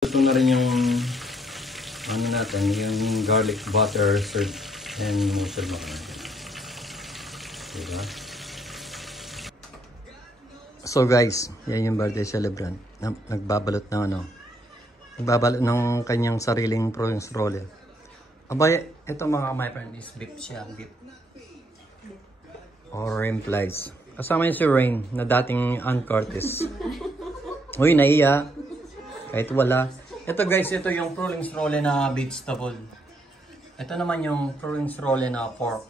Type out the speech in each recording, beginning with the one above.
Ito na rin yung ano natin, yung garlic butter served and mushroom mga natin. Diba? So guys, yan yung birthday celebrant. Nagbabalot ng ano. Nagbabalot ng kanyang sariling prawns roller. Abay, ito mga my friend is beef siya, beef. Or Rain Flies. Kasama yun si Rain na dating Ann Curtis. Uy, naiya. Kahit wala. Ito guys, ito yung prawns roller na vegetable. Ito naman yung prawns roller na pork.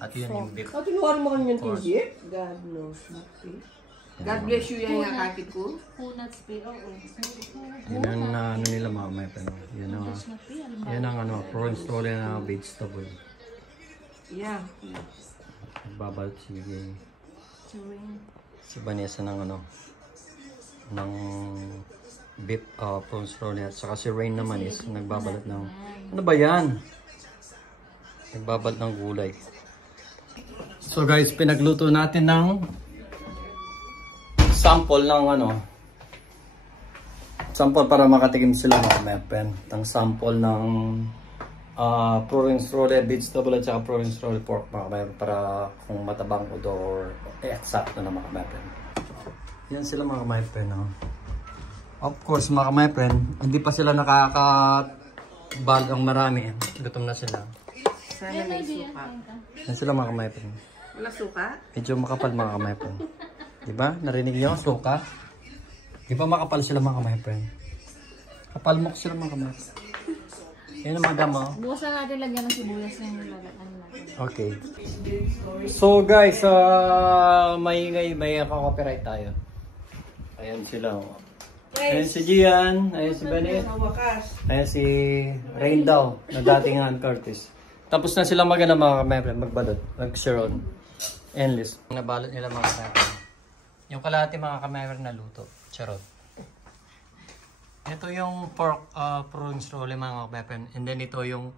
At yun yung beef. Tinuwarin mo kami yung beef? God knows. God bless you yan nga kakit ko. Peanuts pay, oo. Yan ang ano nila mga my friend. Yan ang ano, prawns roller na vegetable. Yeah. Nagbabalot si Vanessa ng ano, ng beef prawns roller. Saka si Rain naman is nagbabalot ng, ano ba yan? Nagbabalot ng gulay. So guys, pinagluto natin ng sample ng ano, sample para makatikim sila mga my friend. Ang sample ng prawns roller vegetable at saka prawns roller pork mga my friend, para kung matabang or eksakto na mga my friend. Yan sila mga my friend. Of course mga my friend, hindi pa sila nakakabalot ng marami. Gutom na sila. Sana may suka. Yan sila mga my friend. Wala suka? Medyo makapal mga my friend. Diba? Narinig niyo? Suka. Diba makapal sila mga my friend? Kapal mo sila mga my friend. Yan ang mga damo. Bukasan natin lagyan ng sibuyas yung lalagyan natin. Okay. So guys, may copyright tayo. Ayan sila. Ayan si Gian. Ayan si Benet. Ayan si Rain daw na dating Ann Curtis. Tapos na sila magbalot. Mag-sharon. Endless. Nabalot nila mga kameran. Yung kalahati mga kameran na luto. Charot. Ito yung pork prawns roller mga kameran. And then ito yung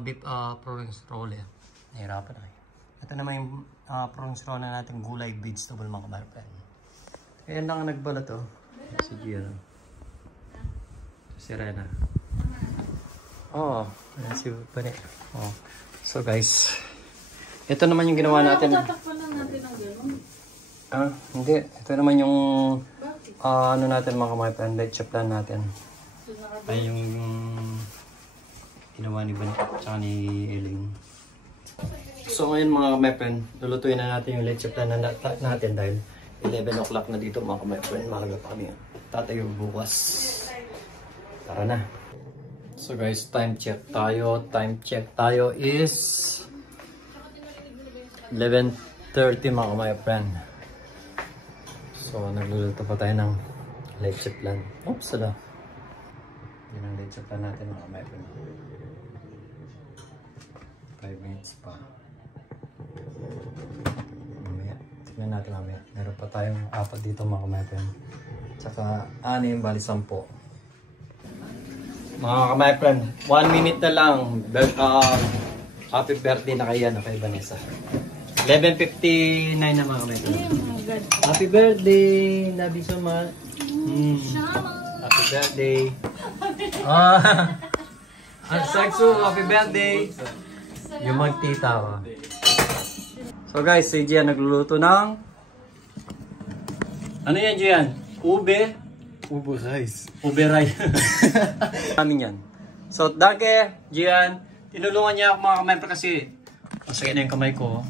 beef prawns roller. Nahirapan na. Ito naman yung prawns roller natin gulay vegetable mga kameran. Ayan lang nagbalot oh. Si Gian. Si Rena. Oh, ayan si Bane. Oh. So guys, ito naman yung ginawa natin. Tatakpan lang natin ang gano'n. Hindi. Ito naman yung ano natin mga my friend, leche plan natin. Ay yung ginawa ni Bane at ni Eileen. So ngayon mga my friend, lulutuin na natin yung leche plan natin dahil 11 o'clock na dito mga my friend. Malaga pa kami. Tatayo bukas. Tara na. So guys, time check tayo. Time check tayo is 11:30 mga my friend. So nagluluto pa tayo ng leche plan. Oops, ala. Yan ang leche plan natin mga my friend. 5 minutes pa. Mamaya. Tignan natin mamaya. Meron pa tayong 4 dito mga my friend. Tsaka 6 bali 10. Mga my friend, 1 minute na lang. Happy birthday na kay Vanessa. 11:59 na mga my friend. Happy birthday! Love you so much. Happy birthday. Ang sakso, happy birthday. Yung magtita ko. So guys, si Gian nagluluto ng ano yan Gian? Ube? Ube rice. Ube rice. Amin yan. So, danke, Gian. Tinulungan niya ako mga kamay kasi masakit na yung kamay ko.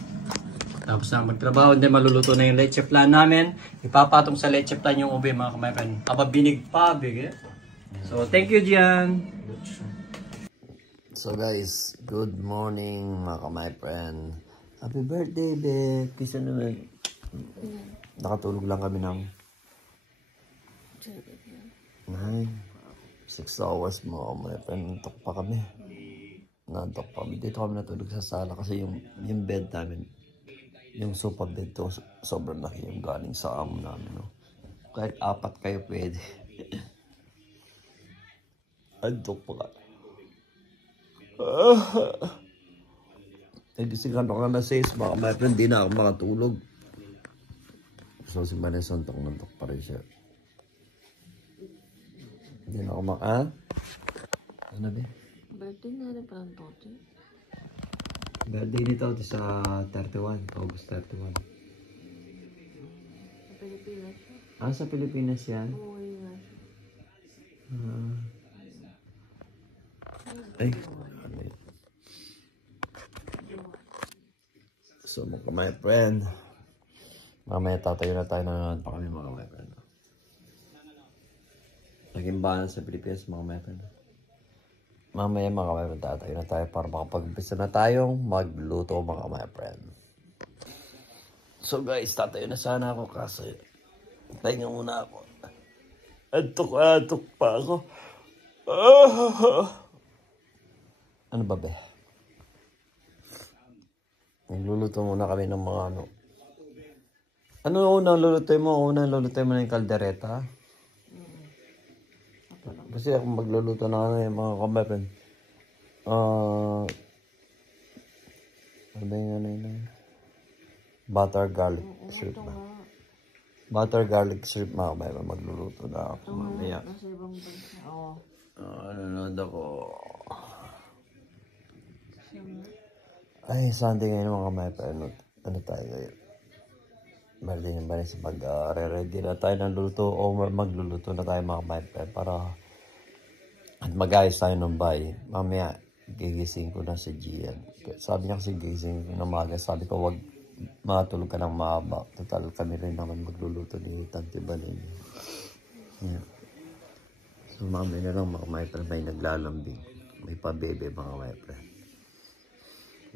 Tapos na magtrabaho, hindi maluluto na yung leche plan namin. Ipapatong sa leche plan yung ube mga kamay friend. Aba binig pa, big eh. So, thank you, Gian. So guys, good morning mga kamay friend. Happy birthday, babe. Peace and love. Nakatulog lang kami ng 6 hours mga kamay friend. Nantok pa kami. Nantok pa kami. Dito kami natulog sa sala kasi yung bed namin, yung sofa bed to, sobrang laki yung galing sa amo namin. No? Kahit 4 kayo pwede. Antok pa ka. Nagising ako ka na 6, baka my friend, di na ako makatulog. So si Vanessa, nantok pa rin siya. Hindi na ako ah? Ano ba? Birthday na rin parang toto. Birthday ni Toto sa 31, August 31. Sa Pilipinas siya. Ah, sa Pilipinas yan? Umuwi nga siya. Ay, ano yun? So, my friend. Mamaya tatayo na tayo na pa kami mga my friend. Naging balance sa Pilipinas mga my friend. Mamaya mga my friend tatayo na tayo para makapag-umpisa na tayong magluto mga my friend. So guys, tatayo na sana ako kasi tayo muna ako. Antok pa ako. Ano ba be? Nagluluto muna kami ng mga ano. Ano unang lulutoy mo? Unang lulutoy mo na yung kaldereta? Kasi ako magluluto na ano yung mga kamepen. Ano ba yung ano yun? Butter garlic shrimp ba? Butter garlic shrimp mga kamepen. Magluluto na ako mamaya. Nasa ibang bansa. Oo. Nanonood ako. Ay, Sunday ngayon mga kamepen. Ano tayo ngayon? Bali yung bali sa mag-ready na tayo ng luto o magluluto na tayo mga kamepen para at mag-ayos tayo ng bahay. Mamaya, gigising ko na si Gian. Sabi niya kasi gigising ko na maaga. Sabi ko, wag matulog ka ng mahaba. Total, kami rin naman magluluto ni Tante Balin. Yeah. So, mamaya na lang mga kamepen, may naglalambing. May pabebe mga kamepen.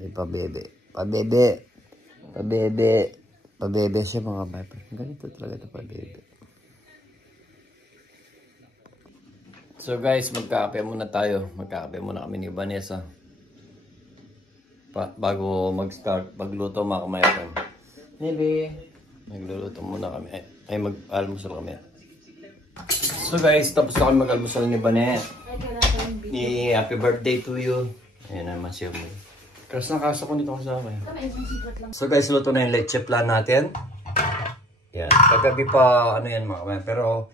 May pabebe. Pabebe siya mga kamepen. Ganito talaga ito pabebe. So guys, magkakape muna tayo. Magkakape muna kami ni Vanessa. Bago mag-start, magluto mga kamepen. Maybe, magluluto muna kami. Ay mag-almusal kami. So guys, tapos na kami mag-almusal ni Vanessa. Ni happy birthday to you. Ayan naman siya mo. Kasi nakasa ko nito sa akin. So guys, luto na yung leche plan natin. Yan. Kagabi pa, ano yan mga kamepen. Pero,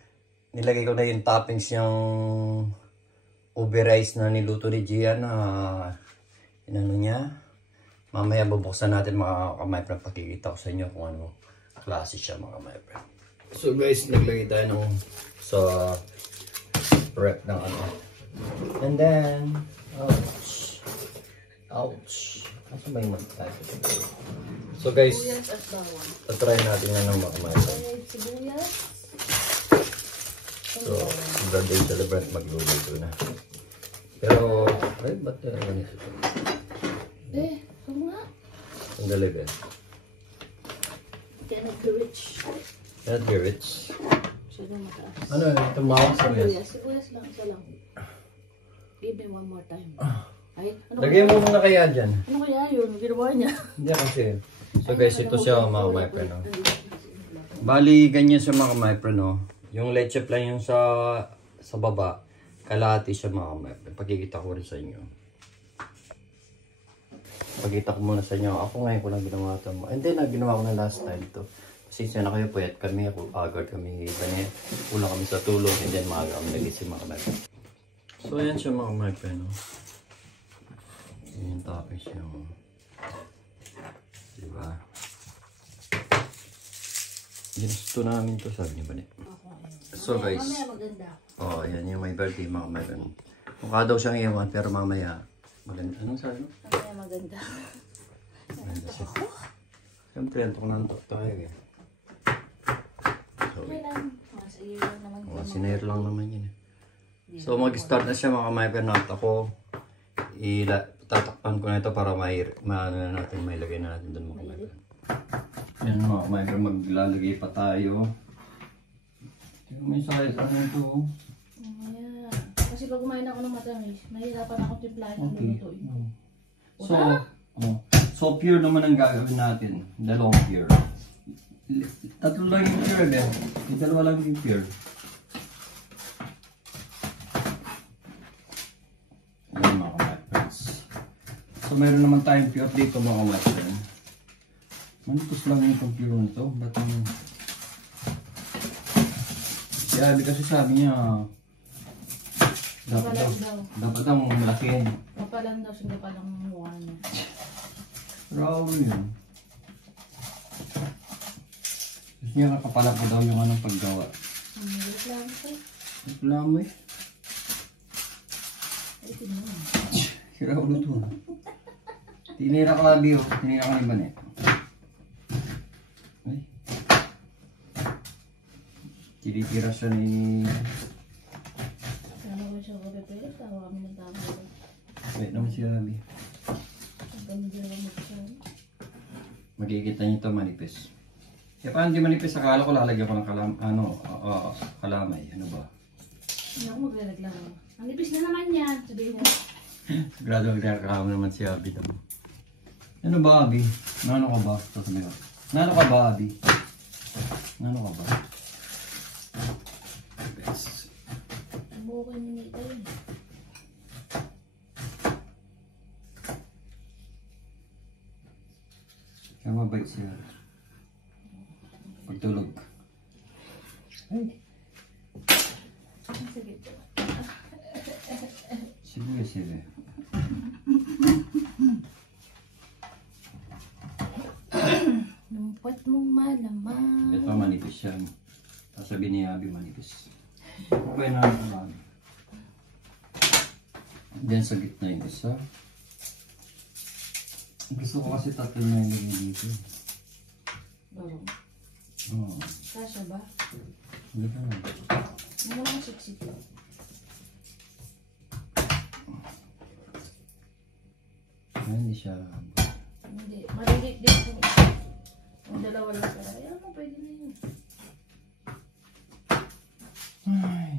nilagay ko na yung toppings yung ube rice na niluto ni Gian na inano niya. Mamaya bubuksan natin mga kamaypre. Pakikita ko sa inyo kung ano klase siya mga kamaypre. So guys, naglagay tayo ng sa prep ng ano. And then, ouch. Asa ba yung mag-type? So guys, tatry natin yan ng mga kamaypre. So, birthday celebrant magluluto na. Pero, ay, ba't ganito? Huwag nga. Ang galing eh. Cannot be rich. Cannot be rich. Siya na mataas. Ano yun? Tumawag sa yes? Sibuyas lang, isa lang. Give me one more time. Ay, ano Lagay mo muna kaya dyan. Ano kaya yun? Ginawa niya. Hindi kasi. So guys, ito siya mga kamaypre, no? Bali, ganyan siya mga kamaypre, no? Yung leche plan yung sa baba, kalahati siya mga kamaypre. Pagkikita ko rin sa inyo. Pagkita ko muna sa inyo. Ako ngayon ko lang ginawa ito. And then, ginawa ko na last time ito. Kasi na kayo puyat kami, agad kami iba kulang kami sa tulog, and then maaga kami nagising mga kamaypre. So ayan siya mga kamaypre, no? Yan yung toppings niya. Diba? Ginusto namin ito, sabi niya ba niya? So guys, oh, yan yung may birthday mga kamaypre. Mukha daw siyang iwan, pero mamaya maganda. Anong sabi mo? Mamaya maganda. Maganda siya. Siyempre, antok na antok tayo eh. Okay lang. Masayir lang naman. Sinayar lang naman yun eh. So mag-start na siya mga kamaypre. Ako, tatakpan ko na ito para maano na natin, may lagay na natin doon mga kamaypre. Yan mga kamaypre, maglalagay pa tayo. May sayas ano ito. Mamaya. Kasi pag kumain ako ng matamis, mahirapan ako timplahin ng lulutuin. So pure naman ang gagawin natin. Dalawang pure. Tatlo lang yung pure eh. Yung dalawa lang yung pure. Ayan mga kamaypres. So meron naman tayong pure dito mga kamaypres. Manitos lang yung pure nito. Ba't naman? Kasi sabi niya Kapalan daw. Dapat ang malakihin. Kapalan daw siya kapalang mukha niya. Grabe yun. Gusto niya kakapalan ko daw yung anong paggawa. Reklamo ko. Reklamo eh. Ay, tinunan. Sira ulo to. Tinira ko labi oh. Tinira ko ni Banet. Ay. Tinitira siya ni... Sana ko siya ko pero tawa kami ng tama. Wait naman si Rabi. Ang kami dalawa siya. Makikita niyo ito manipis. Kaya paano di manipis? Akala ko lalagyan ko ng kalamay. Ano ba? Hindi ako magre-reklamo. Ang nipis na naman yan. Sabihin niya. Sigurado magkakakama naman si Abby daw. Ano ba, Abby? Nano ka ba? Sasabihin ko. Nano ka ba, Abby? Nano ka ba? Best. Ang buhay ni Nita yun. Kaya mabait siya. Pagtulog. Ay. Sige. Sige. Lumpat mong malaman. Ito manipis yan. Sabi ni Abby manipis. Okay na ako. Diyan sa gitna yung isa. Gusto ko kasi tatlo na yung dito. Barong. Oo. Kasha ba? Hindi ka na. Ano mga siksik? Hindi siya. Hindi. Malilit din kung kung dalawa lang sila. Ayaw mo, pwede na yun. Ay.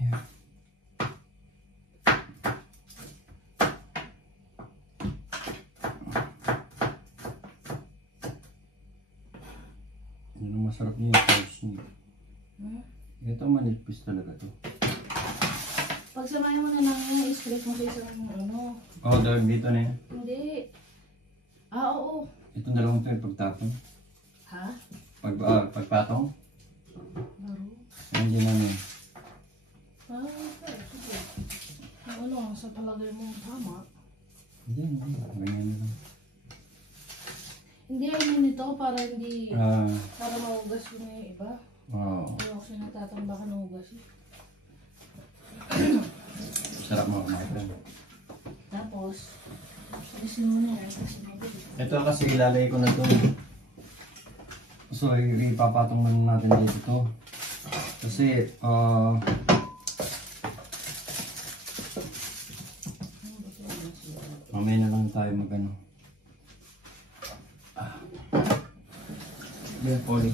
Yun ang masarap niya yung sauce niya. Ito manipis talaga to. Pag samayin mo na lang yung i-split mo sa isang ano. Oh, dahil dito na yan. Hindi. Ah, oo. Itong dalawang ito yung pagtapon. Ha? Pagpatong. Baro. Hindi na yan. Ah, okay. Sige. Ano, sa palagay mo tama. Hindi. Ganyan na lang. Hindi ano nito para hindi, para maugas yung iba. Oo. Hindi ako siya natatambakan ng ugas eh. Sarap mga kumain. Tapos, alisin mo na yan kasi mabilis. Ito kasi ilalagay ko na ito. So, ipapatong na natin dito ito. Kasi, mamaya na lang tayo magano. Yeah, poly.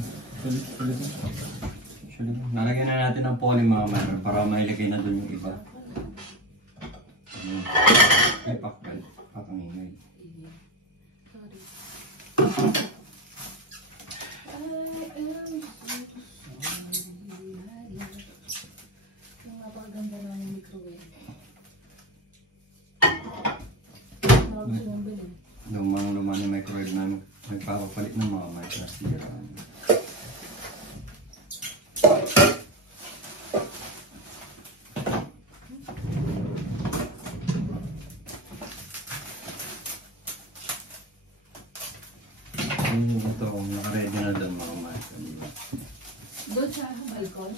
Nalagyan na natin ng poly mga man para mailagay na doon yung iba. Ay, pakangingay. Ang napakaganda na ng microwave. Lumang-luma yung microwave namin. Nagpapapalit ng mga microwave. Ito, nakaready na doon mga microwave. Doon sa balkon?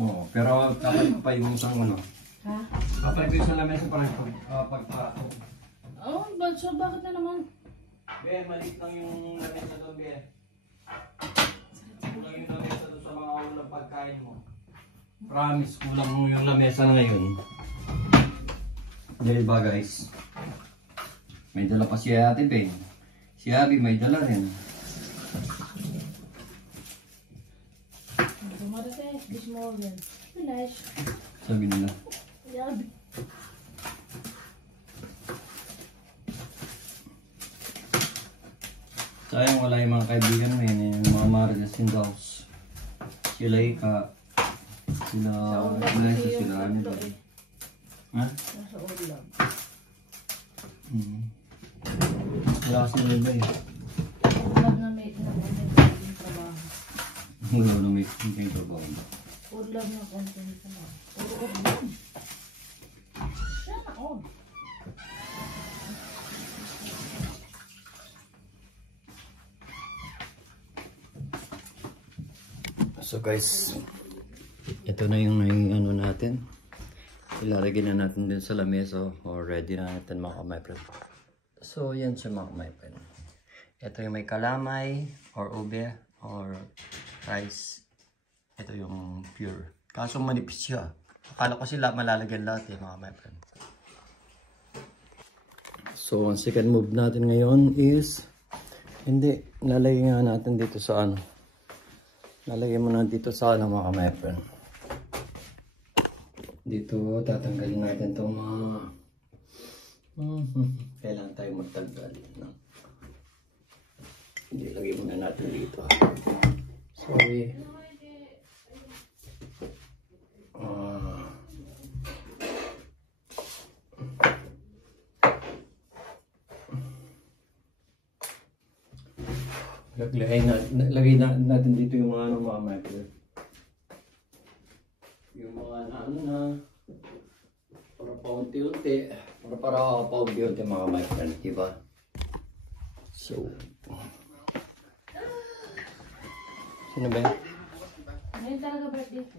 Oo, pero kapalit pa yung isang ano. Ha? Kapalit pa yung isang lamesa para pagparato. Oh, so bakit na naman? Be, maliit lang yung lamesa doon, Be. Kulang yung lamesa doon sa mga ulang pagkain mo. Promise, kulang mo yung lamesa na ngayon. Dahil ba guys? May dala pa si Ate Ben. Si Abby may dala rin. Dumarating this morning. Flash. Sabi nila. Yabi. Sayang wala yung mga kaibigan mo yun, yung mga Marias in the house. Sila Ika. Sila Blesa, sila ano. Ha? Nasa ulam. Wala kasi nila eh. Ulam na may konting trabaho. Wala na may konting trabaho. Ulam na konting trabaho. Puro ulam. So guys, ito na yung ano natin. Ilalagay na natin din sa lamesa or ready na natin mga my friend. So yan siya mga my friend. Ito yung may kalamay or ube or rice. Ito yung pure. Kaso manipis siya. Akala ko sila malalagyan lahat mga my friend. So ang second move natin ngayon is hindi, lalagay nga natin dito sa ano. Lalagay mo na dito sa ano mga my friend. Dito, tatanggalin natin itong mga... Kailangan tayo magtanggal. No? Hindi, lagay muna natin dito. Sorry. Lagay natin dito yung mga ano mga micro. Yung mga ano na para paunti-unti para paunti-unti mga my friend, diba? So sino ba yun? Ngayon talaga birthday ko.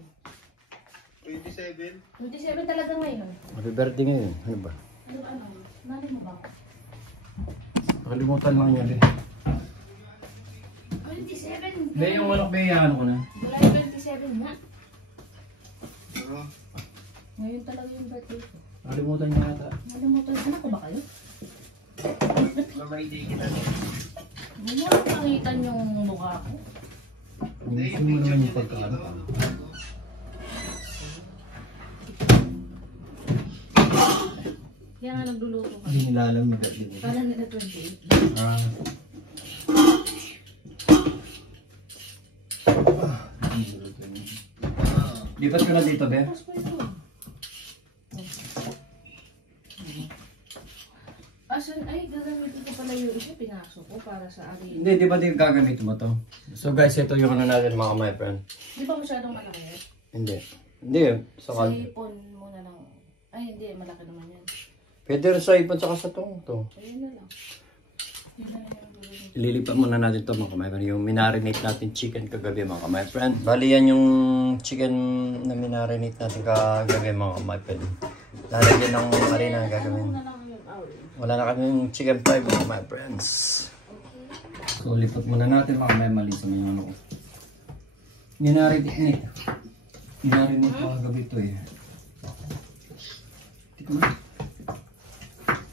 27? 27 talaga ngayon. Happy birthday ngayon, ano ba? Ano? Nari mo ba? Nakalimutan lang yun eh. 27? Hindi, yung manok ba ano ko na? July 27 na. Ngayon talaga yung birthday ko. Nakalimutan niya ata. Nalimutan. Anak ko ba kayo? Mamay day kita. Hindi mo nakangitan yung mukha ko. Hindi mo naman yung pagkaano ka. Kaya nga nagluluto ka. Hindi nilalam yung birthday mo. Kala nila 28. Lipat ko na dito, be. Tapos po ito. Asan? Ay, gagamitin ko pala yung isa. Pinasok ko para sa akin. Hindi, di ba di gagamit mo to? So guys, ito yung ano natin mga my friend. Di ba masyadong malaki? Hindi. Hindi, Sa ipon muna lang. Ay, hindi. Malaki naman yan. pwede rin sa ipon tsaka sa tong to. Ayun na lang. Yun na lang yung gawin. Ililipat muna natin to mga my friend. Yung minarinate natin chicken kagabi mga my friend. Bali yan yung chicken na minarinate natin kagabi mga my friend. Lalagyan ng harina ang gagawin. Ano na lang yung awin. Wala na kaming chicken fry mga my friends. So lipat muna natin mga may mali sa mga ano ko. Minarinate pa kagabi to eh. Tika mo.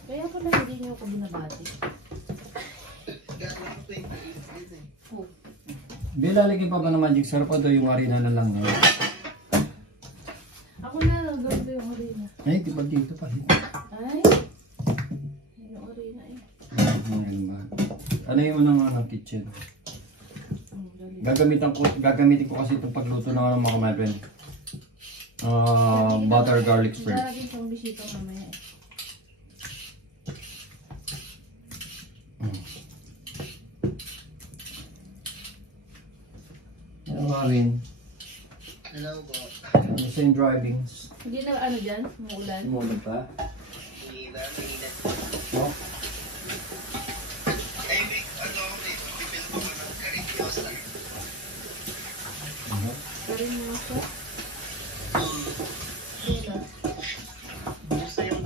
Kaya pala hindi niyo ako binabati. Oh. Lalagyan pa ba ng magic syrup o yung harina na lang? Ako na lang gawin ko yung orina. Ay, di ba dito pa? Ay! Yung orina eh. Ano yung unang kitchen? Gagamitin ko kasi itong pagluto ng mga my friend. Butter garlic spread. Lalagyan ko ang bisita mamaya eh. Hello, Marvin. Hello po. Ano yung drivings? Hindi na ano dyan? Umuulan? Umulan pa? Hindi na. No? Ay, may bibili ko ng karinyosa. Karin mo ako? Dila. Gusto yung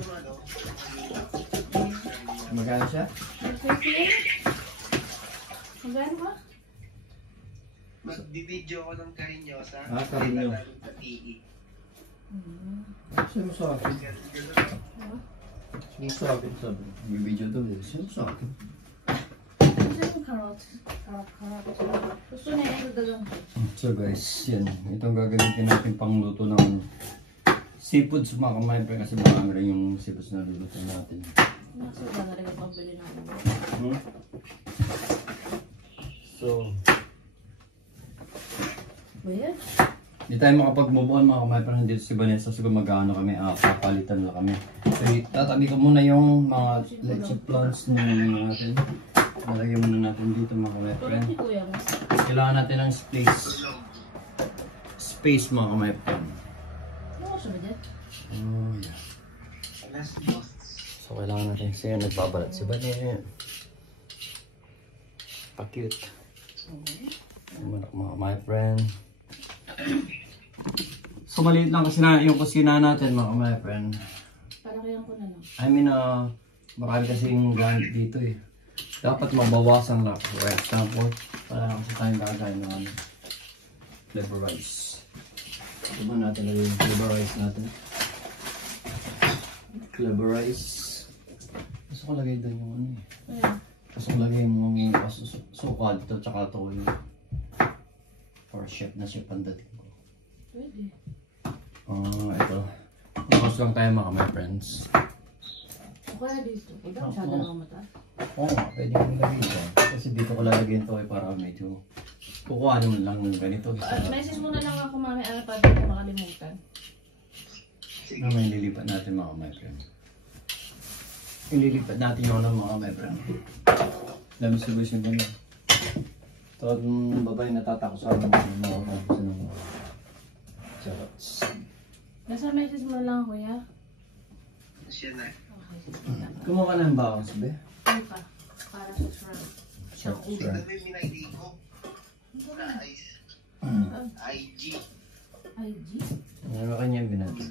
Magkano siya? Magkano ba? Magbibideo ko ng karinyosa. Karinyo. Sino sa akin? Sino sa akin sabi? May video doon eh. Sino sa akin? Gusto yung carrot. Gusto niya yung dagang ko. So guys, yan. Itong gagamitin natin pang luto ng seafoods mga kamay pa kasi marami rin yung seafoods na luluto natin. Nakasaba na rin ang pambili natin. So, Ba yan? hindi tayo makapag-move on mga kamay pa dito si Vanessa. Siguro mag-ano kami, papalitan na kami. So, tatabi ko muna yung mga leche plants na natin. Nalagyan muna natin dito mga kamay Tulad ni Kuya mo. Kailangan natin ng space. Space mga kamay pa. Ano ko sabi dyan? Oh, yeah. So, kailangan natin siya nagbabalat si Bane. Pa-cute. Mga my friend. So maliit lang kasi na yung kusina natin mga my friend. Palakihan ko na lang. I mean, marami kasing gamit dito eh. Dapat mabawasan lang. For example, para kasi tayong gagawin ng flavor rice. Ito ba natin lagay yung flavor rice natin? Flavor rice. Gusto ko lagay doon yung ano eh. Ayan. Gusto ko lagay yung sukal ito tsaka ito yung for chef na chef ang dating ko. Pwede. Ito. Tapos lang tayo mga my friends. O kaya dito. Huwag na masyado lang mata. Oo nga, pwede ko nilagay ito. Kasi dito ko lalagyan ito eh para medyo kukuha naman lang ng ganito. Message mo na lang ako mami para di ko makalimutan. Na may lilipat natin mga my friend. Ililipat natin yung ng mga my friend. Dami solution ba yun? Ito ang babae natatakot sa amin ng mga kasi ng charlots. Nasa message mo na lang kuya. Siya na. Okay. Kumuha ka ng bawang sabi? Ano ka? Para sa shrimp. Sure. Tignan mo yung minaydi ko. Sa ice. IG. IG? Ano ka niya binatid?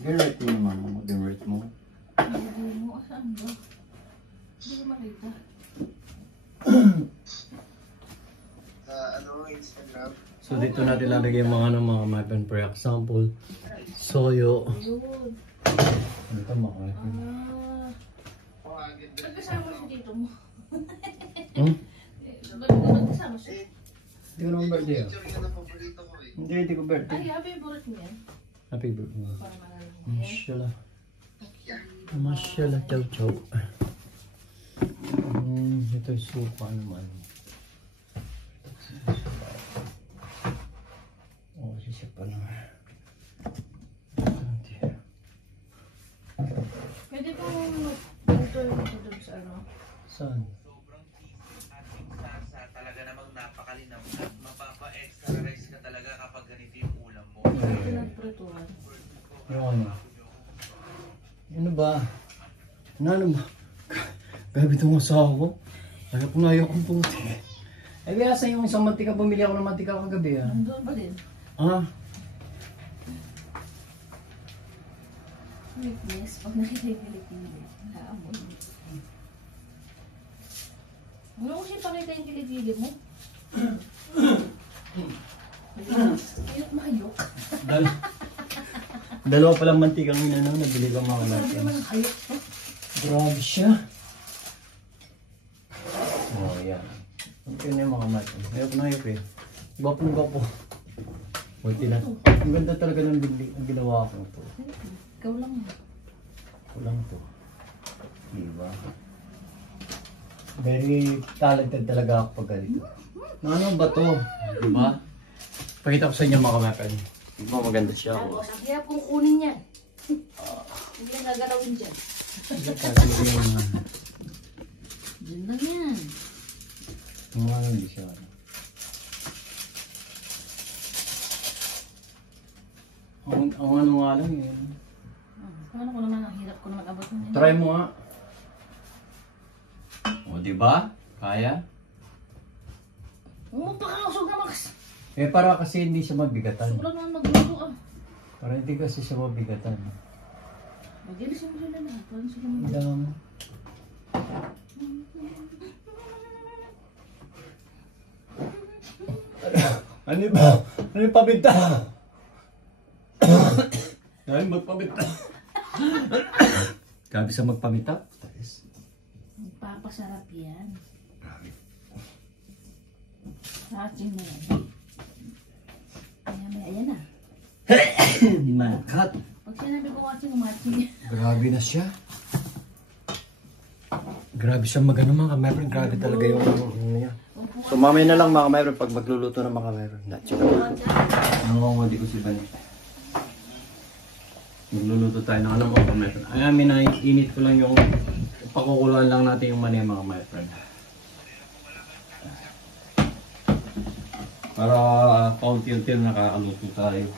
Girate mo naman. Girate mo. Hindi mo. Saan ba? Hindi ko makita. Ano, Instagram. So dito natin lalagay yung mga my friend. For example, soyo. Ayun. Ito mga my friend. Nagkasama siya dito mo. Hmm? Nagkasama siya. Hindi ko naman birthday ah. Picture yun ang paborito ko eh. Hindi ko birthday. Ay, happy birthday niya. Happy birthday. Para marami. Mashallah. Mashallah, chow chow. Ito yung supa naman. Oh, sisip pa naman. Pwede pong mag-tour dito doon sa ano? Saan? Talaga namang napakalinaw at mapapa-extra rice ka talaga kapag ganito yung ulam mo. Ito nagpretuhan. Yung ano? Ano ba? Ano ba? Gabi itong asawa ko. Ayaw ko na ayaw kong puti. Eh, kaya sa yung isang mantika, bumili ako ng mantika kagabi ah. Nandun ba din? Ah? Weakness. Pag nakikilig-kilig. Naamoy. Ano ko siya pakita yung kilig-kilig mo? Ayok mahayok. Dalawa palang mantikang inanaw, nabili ko mga Sabi natin. naman hayok to. Grabe siya. Oh, yan. Okay na yung mga natin. Ayok na ayok eh. Gwapo na gwapo. Buti na. Ang ganda talaga ng ang ginawa ko to. Ikaw lang. Kulang to. Diba? Very talented talaga ako pag ganito. Ano ba to? Diba? Pakita ko sa inyo mga kamekan. Diba maganda siya? Tapos, ang hirap kong kunin yan. Hindi yan gagalawin dyan. Diyan lang yan. Hindi siya. Ang ano nga lang yun. Paano ko naman, ang hirap ko naman abot mo yan. Try mo nga. O, diba? Kaya? Pakausog naman kasi. Eh, para kasi hindi siya mabigatan. Sobrang naman magluto ah. Para hindi kasi siya mabigatan. Mag-ilisin mo sila lahat. Paano sila mag- Madam. Ano ba? Ano yung pabinta? Dahil magpabinta. Grabe sa magpabinta. Magpapasarap yan. Ating na yan. Ayan na. Makat. Pag sinabi ko ating umating. Grabe na siya. Grabe siya magano mga kameron. Grabe talaga yung ano niya. So mamaya na lang mga kameron pag magluluto ng mga kameron. Nangongodi ko si Bani. Magluluto tayo ng alam mga kameron. Ay amin na init ko lang yung pakukuluan lang natin yung mani mga kameron. Para paunti-unti nakakaluto tayo.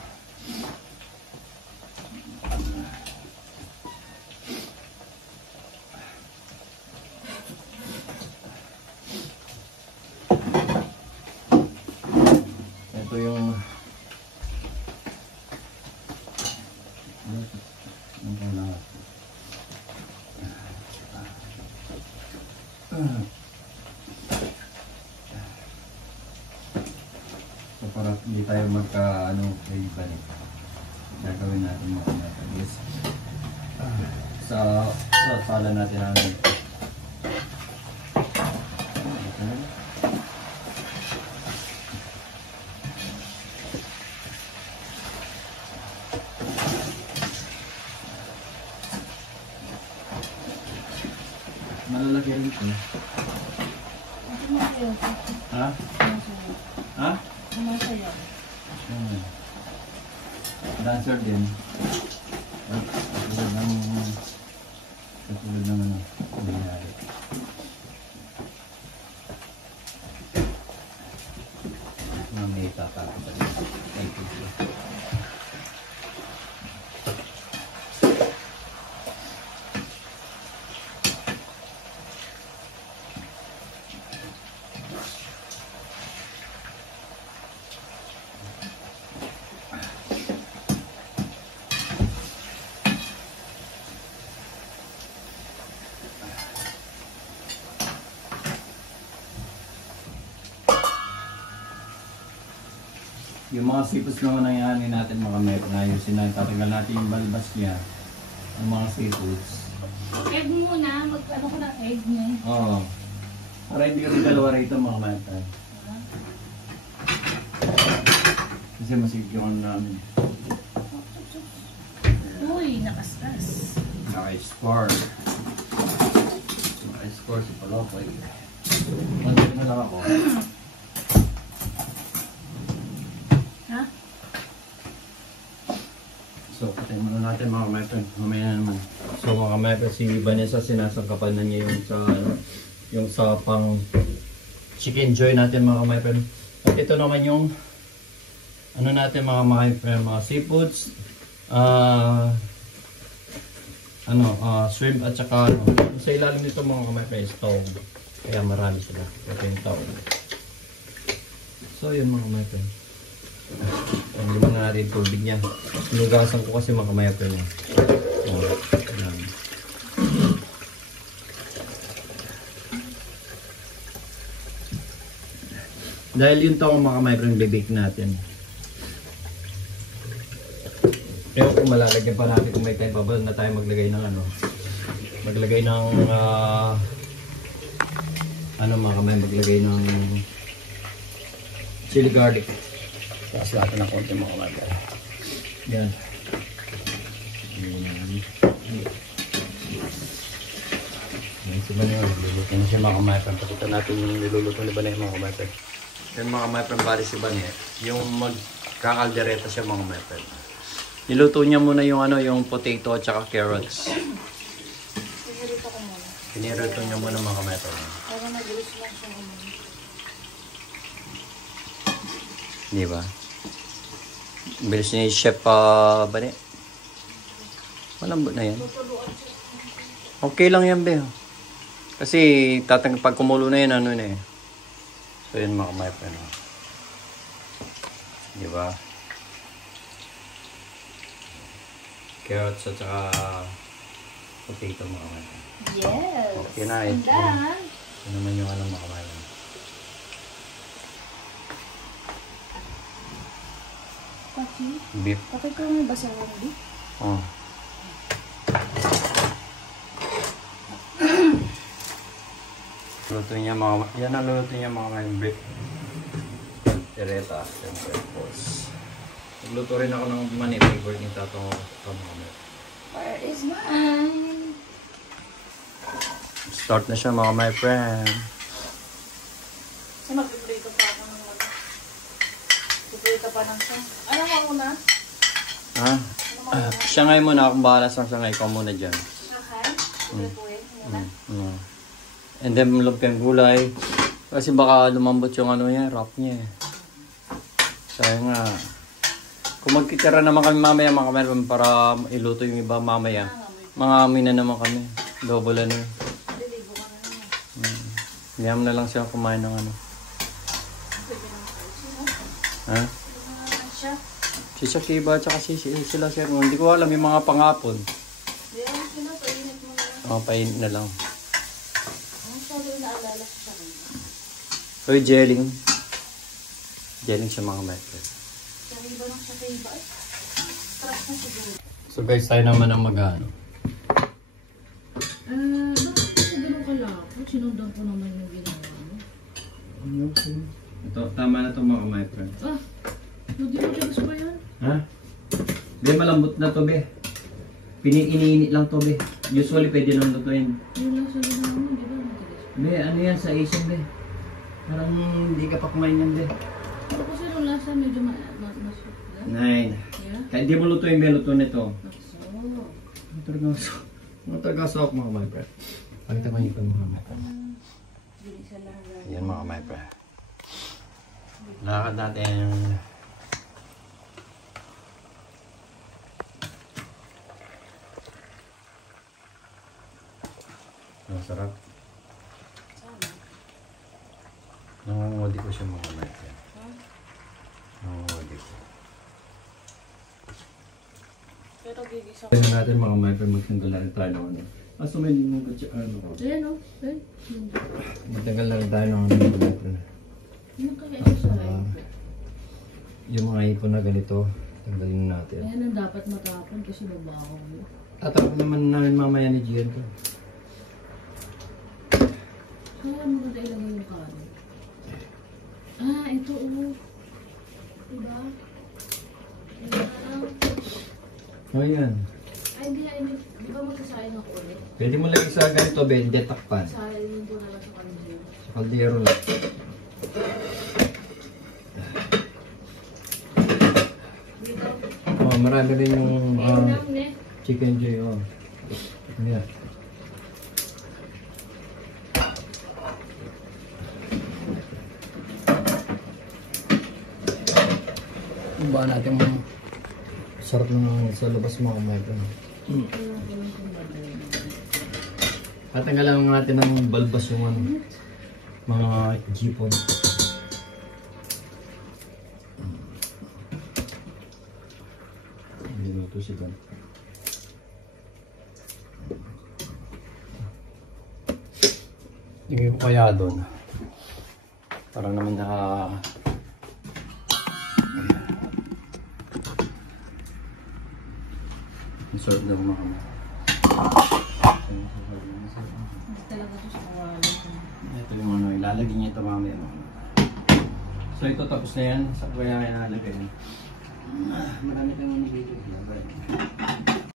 Ito yung So para hindi tayo magka kay balik. Gagawin natin mga guys. Sa sala natin namin. Malalaki rin ito. Ha? Ha? Dancer din. Katulad ng nangyari. May tatapos. Thank you. Yung mga seafoods naman ang ihanin natin mga meron. Ayusin natin. Tatanggal natin yung balbas niya. Yung mga seafoods. Egg muna. Mag-ano ko na egg niya. Oo. Para hindi kami dalawa rito mga meron. Kasi masigit yung ano namin. Uy, nakaskas. Naka-score. Naka-score si Palopoy. Mantik na lang ako. Ha? So, patay muna natin mga meron. Mamaya naman. So mga meron, si Vanessa sinasangkapan na niya yung sa, yung sa pang chicken joy natin mga meron. At ito naman yung ano natin mga seafoods. Shrimp at saka sa ilalim nito mga meron is tawag. Kaya marami sila. Ito yung tawag. So yun mga meron. Hindi mo na natin tubig niya. Sinugasan ko kasi mga meron niya. Dahil yung taong mga meron bibig natin. Ewan kung malalagyan pa natin kung may time pa ba na tayo maglagay ng maglagay ng maglagay ng chili garlic. Tapos natin ng konti mga meron. Yan. Yan si Banay. Niluluto na siya mga meron. Pakita natin yung niluluto ni Banay mga meron. Yung mga meron bali si Banay. Yung magkakaldereta siya mga meron. Niluto niya muna yung yung potato at saka carrots. Pinirito ko muna. Pinirito niya muna mga meron. Para mag-release lang siya muna. Di ba? Bilis niya yung chef Bani. Malambot na yan. Okay lang yan, be. Kasi pag kumulo na yan, So yun mga meron. Di ba? Carrots at saka potato mga meron. Yes! Okay na eh. Ito naman yung mga meron. Pati? Beef. Kapag ko may basawang beef? Oh. Luto niya yan ang luto niya mga beef. Tereta, siyempre, of course. Nagluto rin ako ng mani, favorite ni Tatong Kamame. Where is mine? Start na siya mga my friend. Ay, magpiprito pa ako ng piprito pa ng siya. Ano mo muna? Ha? Siya ngayon muna, akong bahala sa ngayon. Ikaw muna dyan. Sakay? Piprituin muna? And then, lumpiang gulay. Kasi baka lumambot yung wrap niya eh. Kaya nga. Kung magkitira naman kami mamaya mga kameron para iluto yung iba mamaya. Mga amoy na naman kami. Double ano. Niyam na lang siya kumain ng Ha? Si Shakiba at sila sir. Hindi ko alam yung mga pangapon. Painit mo na lang. Painit na lang. Ang sabi na Lalak sa rin. Uy, jelling. Jelling siya mga metro. Sa iba lang siya iba. Stress na siguro. So guys, tayo naman ang mag-ano. Bakit kasi ganun kalapot? Sinundan ko naman yung ginawa mo. Ito, tama na ito mga metro. Hindi mo tigas pa yan? Ha? Be, malambot na to, be. Iniinit lang to, be. Usually, pwede nang lutuin. Yung lasa ginawa mo, di ba matigas? Be, ano yan sa Asian, be? Parang hindi ka pa kumain yan, be. Pero kasi yung lasa medyo masuk. Nine. Yeah? Kahit di mo lutuin, be, luto nito. Nakso. Mga taga-sok, mga metro. Pakita ko yung mga metro. Binisa lang. Yan mga metro. Lakad natin. Masarap. Nangungudi ko siya mga metro. Nangungudi ko. Pero gigisa ko. Pwede natin mga metro magtanggal na rin tayo ng ano. Aso may limang kutsi ano ko. Ayan o. Ayan. Magtanggal na rin tayo ng ano mga metro na. Ano kaya ito sa live? Yung mga ipon na ganito, tanggalin natin. Ayan ang dapat matapon kasi babaho mo. Tatapon naman namin mamaya ni Gian to. Kaya maganda ilagay yung kanin. Ito o. Diba? Oh, yan. Ay, hindi. Di ba magsasayin ako ulit? Pwede mo lagi sa ganito, be, hindi takpan. Sasayin ko na lang sa kanila. Sa kaldero lang. Dito. Oh, marami rin yung Ayun lang, chicken joy. Oh. Ayan. Ba natin sarap ng sa labas mga kumain. Tatanggalan natin ng balbas yung ano, mga jipon. Minuto siya. Tingin ko kaya doon. Parang naman ang sarap daw mga kama. Talaga ito sa kawalan. Ito yung ano, ilalagay niya ito mamaya. So ito tapos na yan. Sa kaya ilalagay. Marami kang video.